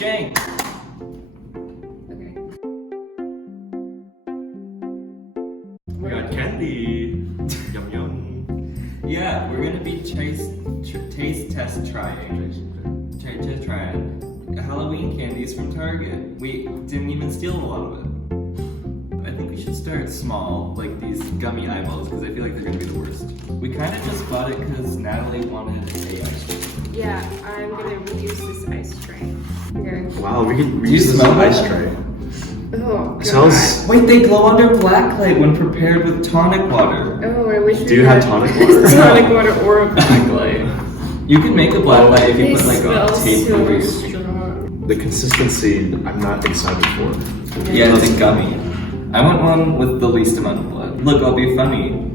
Jank. Okay. We got candy. Yum yum. Yeah, we're gonna be taste test trying Halloween candies from Target. We didn't even steal a lot of it. I think we should start small, like these gummy eyeballs, because I feel like they're gonna be the worst. We kind of just bought it because Natalie wanted a ice cream. Yeah, I'm gonna reuse this ice tray. Okay. Wow, we can Do you reuse this smell ice that? tray. Oh, God. Smells. Wait, they glow under blacklight when prepared with tonic water. Oh, I wish we Do you had have tonic water? tonic water or a blacklight. You can make a blacklight if you They put like smell a tape so over your... strong. The consistency, I'm not excited for. Yeah, it's a gummy. I want one with the least amount of blood. Look, I'll be funny.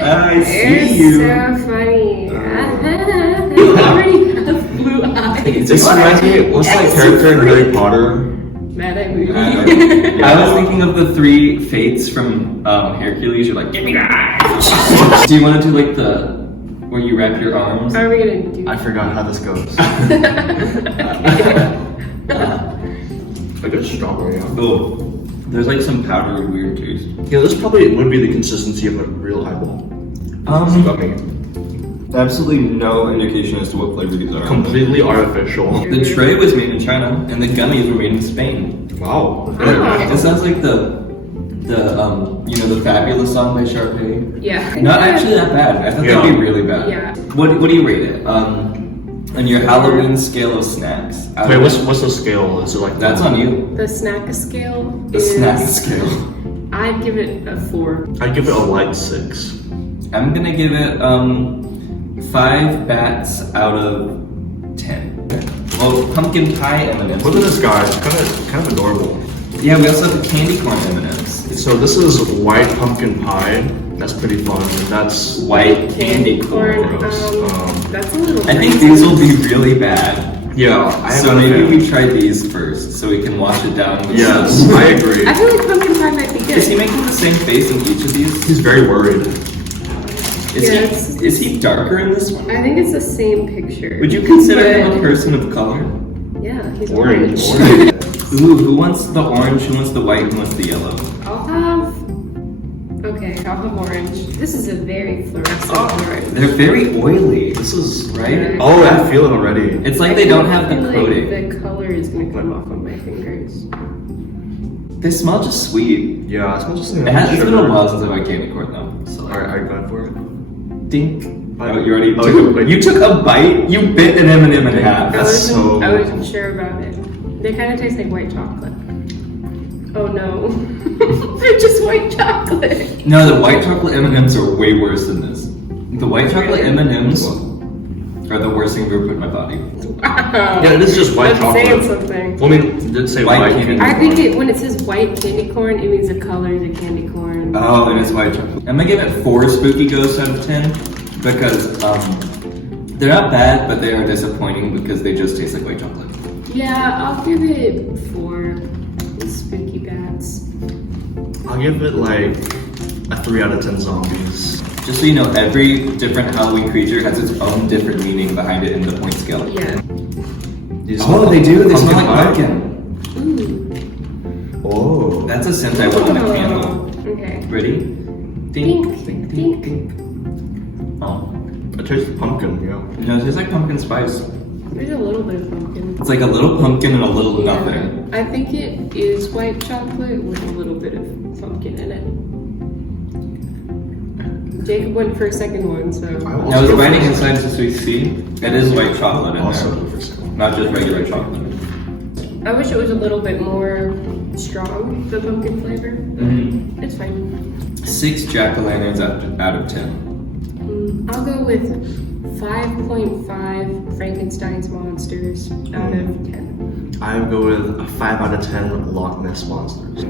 I see you. You're so funny. You already have blue eyes. This reminds me, what's that character in Harry Potter? Mad-eye movie. I was thinking of the three fates from Hercules. You're like, give me that. Do you want to do like the where you wrap your arms? How are we gonna do? I forgot how this goes. Like a strawberry. Yeah. Oh, there's like some powdery weird taste. Yeah, this probably would be the consistency of a real eyeball. Gummy. Absolutely no indication as to what flavor these are. Completely artificial. The tray was made in China, and the gummies were made in Spain. Wow. Oh. It sounds like the the Fabulous song by Sharpay. Yeah. Not actually that bad. I thought Yeah. that'd be really bad. Yeah. What do you rate it? On your Halloween scale of snacks. out Wait, of- what's the scale? Is it like That's on you. The snack scale. The is, snack scale. I'd give it a 4. I'd give it a light 6. I'm gonna give it 5 bats out of 10. Well, pumpkin pie M&Ms. Look at this guy. It's kind of adorable. Yeah, we also have the candy corn M&Ms. So this is white pumpkin pie. That's pretty fun. And that's White candy corn. That's a little. I think these will be really bad. yeah. I So maybe we try these first, so we can wash it down. With Yes, some- I agree. I feel like pumpkin pie might be good. Is he making the same face in each of these? He's very worried. Is he darker in this one? I think it's the same picture. Would you consider him a But- person of color? Yeah, he's Orange. orange. Ooh, who wants the orange? Who wants the white? Who wants the yellow? I'll have. Okay, I'll have orange. This is a very fluorescent orange. They're very oily, This is right? Oh, I feel it already. It's like they don't have the I feel coating. Like the color is gonna come off on my fingers. They smell just sweet. Yeah, it smells just like It's been a while since I've had candy corn though. So Are you going for it? dink. Bite. Oh, you already Oh, took. wait. You took a bite. You bit an M&M in half. That's I wasn't sure about it. They kind of taste like white chocolate. Oh no, they're just white chocolate. No, the white chocolate M&Ms are way worse than this. The white chocolate M&Ms are the worst thing I've ever put in my body. Wow. Yeah, this is just white That's chocolate. saying something. Well, I mean, it did say White white candy candy. I think when it says white candy corn, it means the colors of candy corn. Oh, and it's white chocolate. I'm gonna give it 4 spooky ghosts out of 10 because they're not bad, but they are disappointing because they just taste like white chocolate. Yeah, I'll give it 4 spooky bats. I'll give it like a 3 out of 10 zombies. Just so you know, every different Halloween creature has its own different meaning behind it in the point scale. Yeah. Oh, they do. They smell like pie? pumpkin. Ooh. Oh. That's a scent I want on a candle. Oh, okay. Ready? Dink, dink, dink. dink. Oh. It tastes pumpkin, yeah. No, it tastes like pumpkin spice. There's a little bit of pumpkin. It's like a little pumpkin and a little nothing. I think it is white chocolate with a little bit of pumpkin in it. Jacob went for a second one, so. I was biting inside so we see. It is white chocolate in Also, there. Not just regular chocolate. I wish it was a little bit more strong, the pumpkin flavor. Mm-hmm. It's fine. 6 jack-o'-lanterns out of 10. I'll go with 5.5 Frankenstein's monsters out of 10. I would go with a 5 out of 10 Loch Ness monsters.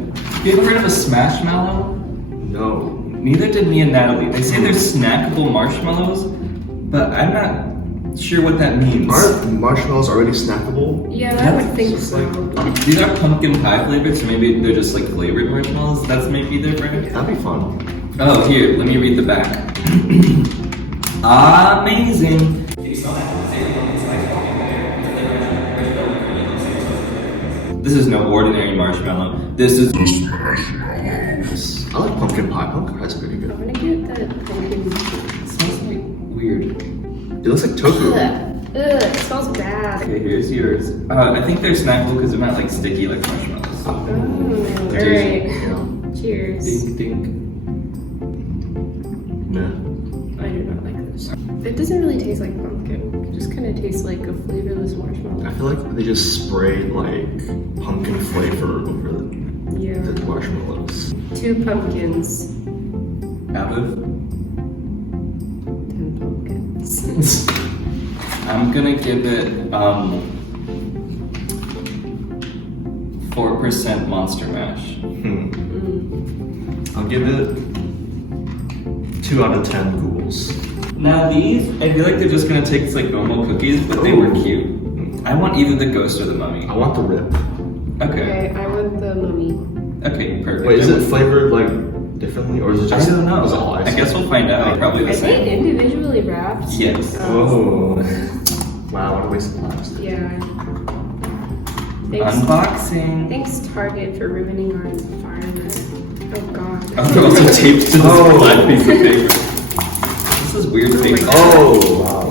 You ever heard of a Smashmallow? No. Neither did me and Natalie. They say they're snackable marshmallows, but I'm not sure what that means. Aren't marshmallows already snackable? Yeah, I would think It's so. These are pumpkin pie flavored, so maybe they're just like flavored marshmallows. That's maybe their brand. That'd be fun. Oh, here, let me read the back. Amazing. Can you smell that? This is no ordinary marshmallow. This is. I like pumpkin pie. Pumpkin pie's pretty I'm good. gonna get the pumpkin. It smells like weird. It looks like tofu. Ugh, it smells bad. Okay, here's yours. I think they're snackable because they're not like sticky like marshmallows. Oh, alright. Yeah. Cheers. Dink dink. Nah. I do not like this. It doesn't really taste like pumpkin. It just kind of tastes like a flavorless I marshmallow. feel like they just sprayed like pumpkin flavor over Yeah. the marshmallows. 2 pumpkins. Out of. 10 pumpkins. I'm gonna give it 4% Monster Mash. Hmm. Mm. I'll give it 2 out of 10 ghouls. Now these, I feel like they're just gonna taste like normal cookies, but they were cute. I want either the ghost or the mummy. I want the rip. Okay. Okay, I want the mummy. Okay, perfect. Wait, is it flavored like differently, or is it I just? don't know. Is it all ice? I guess we'll find out. Probably the Are they same. individually wrapped? Yes. Oh. Wow, what a waste of plastic. Yeah. Thanks, Unboxing. thanks Target for ruining our environment. Oh god. Oh, they're also taped to this black piece of paper. This is weird paper. God. Oh wow.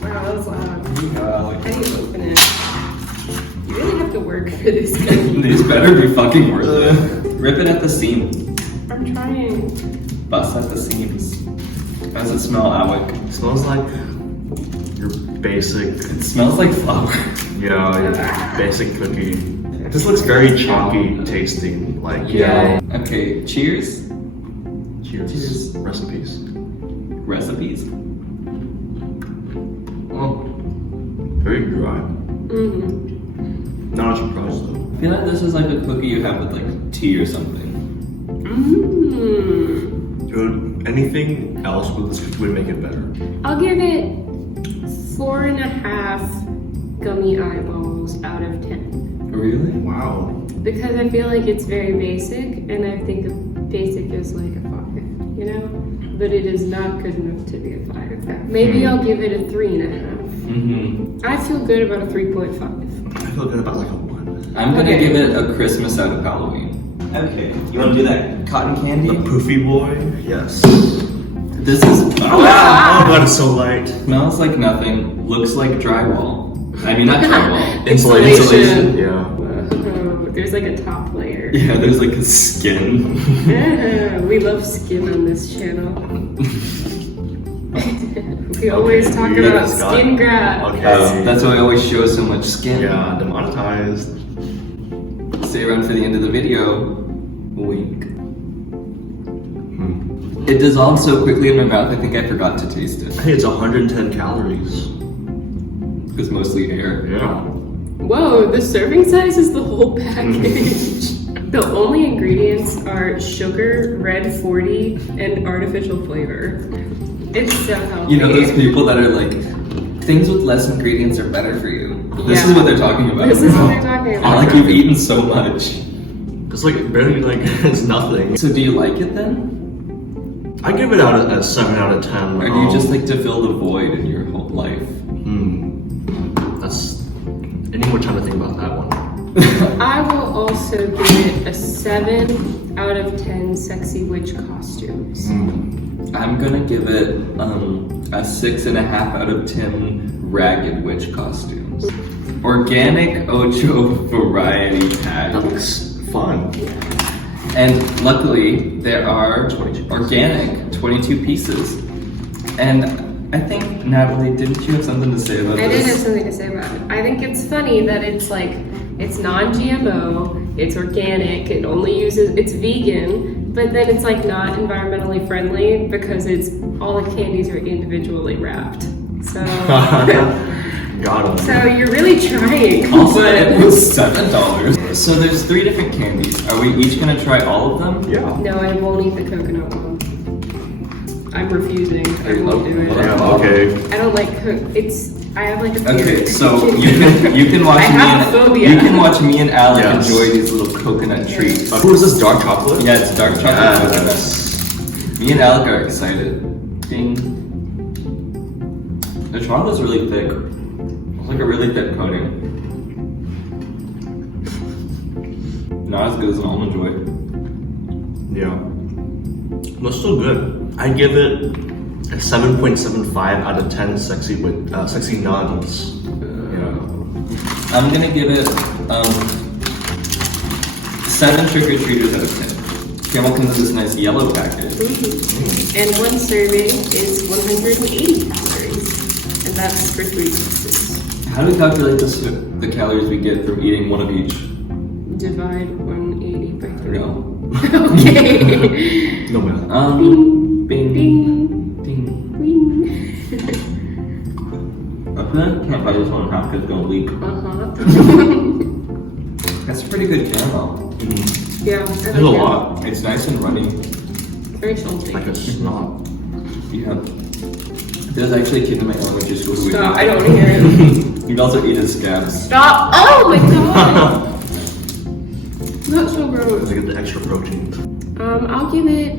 Wow, that was loud. Yeah, How do you open it? You really have to work for this game. these better be fucking worth it. Rip it at the seam. I'm trying. Bust at the seams. How does it smell, Alec? It smells like your basic. It smells like flour. Yeah, your basic cookie. This looks very chalky tasting. Like Yeah. Okay, cheers. Cheers. Cheers. Recipes. Recipes. Oh, very dry. Mm-hmm. Not surprised though. I feel like this is like a cookie you have with like tea or something. Mm. Dude, anything else with this cookie would make it better. I'll give it 4.5 gummy eyeballs out of 10. Really? Wow. Because I feel like it's very basic, and I think a basic is like a 5, you know? But it is not good enough to be a 5. Maybe I'll give it a 3.5. Mm-hmm. I feel good about a 3.5. I feel good about like a 1. I'm gonna Okay. give it a Christmas out of Halloween. Okay, you wanna do that cotton candy? The poofy boy? Yes. This is. Oh god, it's so light. Smells like nothing. Looks like drywall. I mean, not drywall. Insulation. Yeah. Whoa, there's like a top layer. Yeah, there's like a skin. We love skin on this channel. We always talk you about guys got- skin grab. Okay. That's why I always show so much skin. Yeah, demonetized. Stay around for the end of the video. Wink. Hmm. It dissolved so quickly in my mouth, I think I forgot to taste it. Hey, it's 110 calories. It's mostly air. Yeah. Whoa, the serving size is the whole package. The only ingredients are sugar, red 40, and artificial flavor. It's so healthy. You know those people that are like, things with less ingredients are better for you. This is Yeah. what they're talking about. This is what they're talking about. Like you've eaten so much. It's like barely like it's nothing. So do you like it then? I give it out a 7 out of 10. Or do you just like to fill the void in your whole life? That's. Anyone trying to think about that one? I will also give it a 7 out of 10 sexy witch costumes. I'm gonna give it a 6.5 out of 10 ragged witch costumes. Organic Ocho variety pack. That looks fun. And luckily, there are organic 22 pieces. And I think, Natalie, didn't you have something to say about I this? did have something to say about it. I think it's funny that it's like, it's non-GMO, it's organic, it only uses, it's vegan, but then it's like not environmentally friendly because it's, all the candies are individually wrapped. So, Got him. so you're really trying. Also, but- it was $7. So there's 3 different candies. Are we each gonna try all of them? Yeah. No, I won't eat the coconut one. I'm refusing. I won't do it. Yeah, okay. I don't like I have like a fear. Okay, so you can watch I have a phobia. you can watch me and Alec Yes. enjoy these little coconut treats. Who is this, dark chocolate? Yeah, it's dark chocolate coconut. Yes. Me and Alec are excited. Ding. The chocolate's really thick. It's like a really thick coating. not as good as an Almond Joy. Yeah. But still good. I give it a 7.75 out of 10 sexy nugs. I'm gonna give it 7 trick-or-treaters out of 10. Caramel comes in this nice yellow package. And one serving is 180 calories, and that's for 3 pieces. How do we calculate the calories we get from eating one of each? Divide 180 by 3. No. Okay. No matter. Bing. Ding. Ding. Wing. I feel like I can't buy this one in half because it's gonna leak. That's pretty good caramel. Yeah. There's a lot. It's nice and runny. Very salty. Like a snot. Yeah. There's actually a kid in my elementary school who would Stop, eat I don't want to hear it. You'd also eat his scabs. Stop! Oh my god! That's so gross. I get the extra protein. I'll give it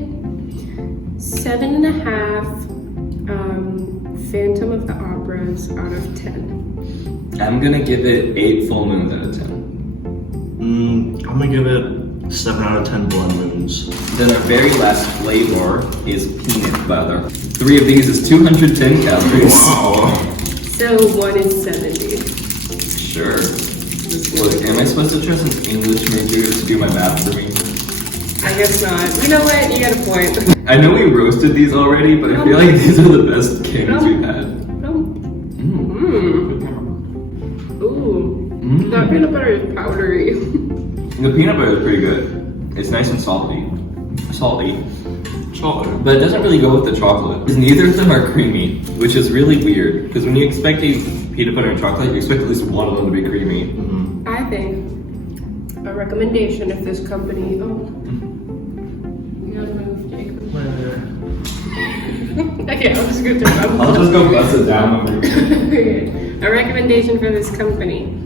7.5 Phantom of the Operas out of 10. I'm gonna give it 8 full moons out of 10. I'm gonna give it 7 out of 10 blood moons. Then our very last flavor is peanut butter. 3 of these is 210 calories. Wow. So 1 is 70. Sure. Look, am I supposed to trust an English major to do my math for me? I guess not. You know what? You got a point. I know we roasted these already, but I feel like these are the best candies we've had. Ooh. That peanut butter is powdery. The peanut butter is pretty good. It's nice and salty. Salty. Chocolate. But it doesn't really go with the chocolate. Neither of them are creamy, which is really weird. Because when you expect peanut butter and chocolate, you expect at least one of them to be creamy. I think a recommendation if this company. Oh. You gotta move, Jacob. Okay, I'll just go through them. I'll just go bust it down. Okay. A recommendation for this company.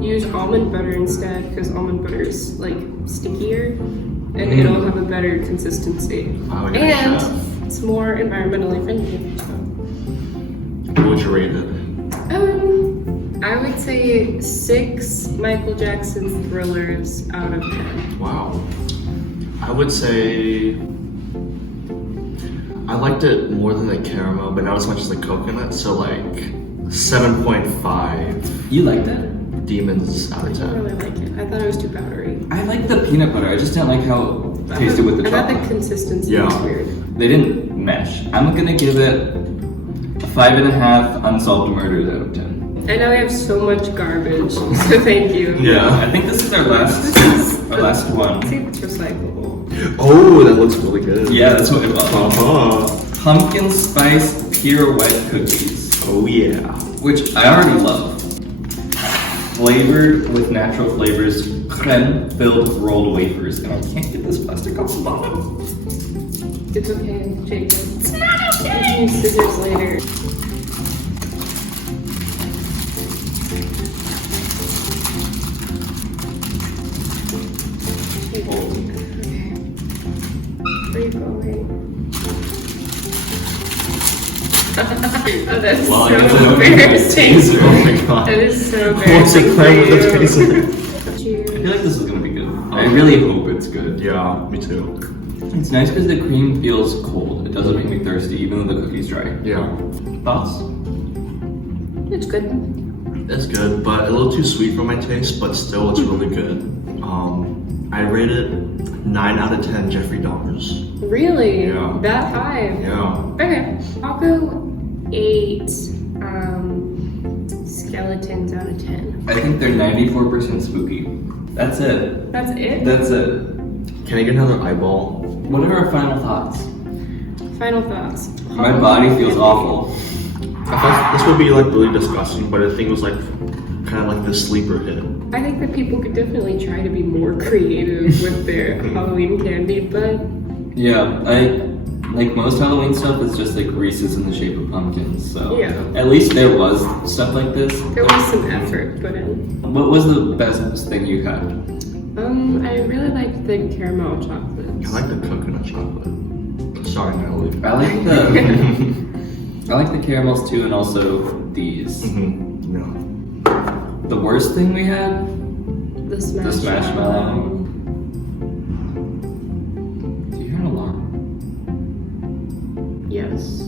Use almond butter instead because almond butter is like stickier and it'll have a better consistency. Wow, And it's more environmentally friendly. What would you rate it? I would say 6 Michael Jackson Thrillers out of 10. Wow. I would say I liked it more than the caramel, but not as much as the coconut, so like 7.5 You like that? demons out of I don't 10. really like it. I thought it was too powdery. I like the peanut butter. I just didn't like how it tasted with the I thought chocolate. the consistency Yeah. was weird. They didn't mesh. I'm gonna give it a 5.5 unsolved murders out of 10. I know we have so much garbage, so thank you. Yeah. I think this is our last one. See if it's recyclable. Oh, that looks really good. Yeah, that's what it was. Uh-huh. Pumpkin spice pirouette cookies, Oh yeah. which I already love. Flavored with natural flavors, creme-filled rolled wafers, and I can't get this plastic off the bottom. It's okay, Jacob. It's not okay! You can use scissors later. Okay. Where are you going? Oh, that's Wow, so you don't know embarrassing. Oh my god. That is so What's embarrassing. it playing with its for face in it? you. I feel like this is gonna be good. I really hope it's good. Yeah, me too. It's nice because the cream feels cold. It doesn't make me thirsty, even though the cookie's dry. Yeah. Thoughts? It's good. It's good, but a little too sweet for my taste, but still it's really good. I rate it 9 out of 10 Jeffrey Dahmers. Really? Yeah. That high? Yeah. Okay. I'll go 8 skeletons out of 10. I think they're 94% spooky. That's it. That's it? That's it. Can I get another eyeball? What are our final thoughts? Final thoughts. My body feels awful. I thought this would be like really disgusting, but I think it was like kind of like the sleeper hit. I think that people could definitely try to be more creative with their Halloween candy, but Yeah, like most Halloween stuff is just like Reese's in the shape of pumpkins. So Yeah. at least there was stuff like this. there was some effort put in. What was the best thing you had? I really liked the caramel chocolates. I like the coconut chocolate. Sorry, Natalie. I like the caramels too, and also these. Yeah. The worst thing we had The The Smashmallow. Do you hear an alarm? Yes.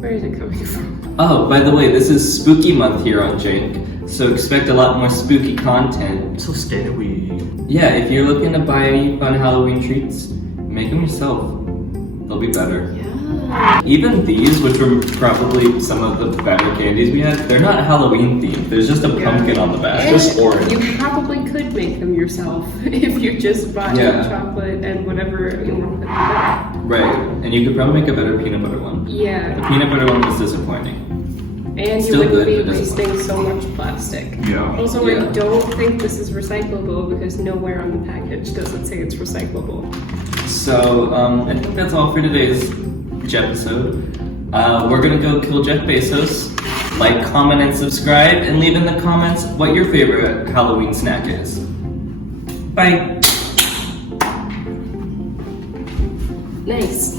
Where is it coming from? Oh, by the way, this is spooky month here on Jank, so expect a lot more spooky content. So scary. Yeah, if you're looking to buy any fun Halloween treats, make them yourself. They'll be better. Yeah. Even these, which were probably some of the better candies we had, they're not Halloween themed. There's just a pumpkin on the back. And just orange. You probably could make them yourself if you just bought chocolate and whatever you want to put in there. Right, and you could probably make a better peanut butter one. Yeah. The peanut butter one was disappointing. And Still you wouldn't good, be but wasting so much plastic. Yeah. Also, Yeah. I don't think this is recyclable because nowhere on the package does it say it's recyclable. So, I think that's all for today's episode. We're gonna go kill Jeff Bezos. Like, comment, and subscribe, and leave in the comments what your favorite Halloween snack is. Bye! Nice.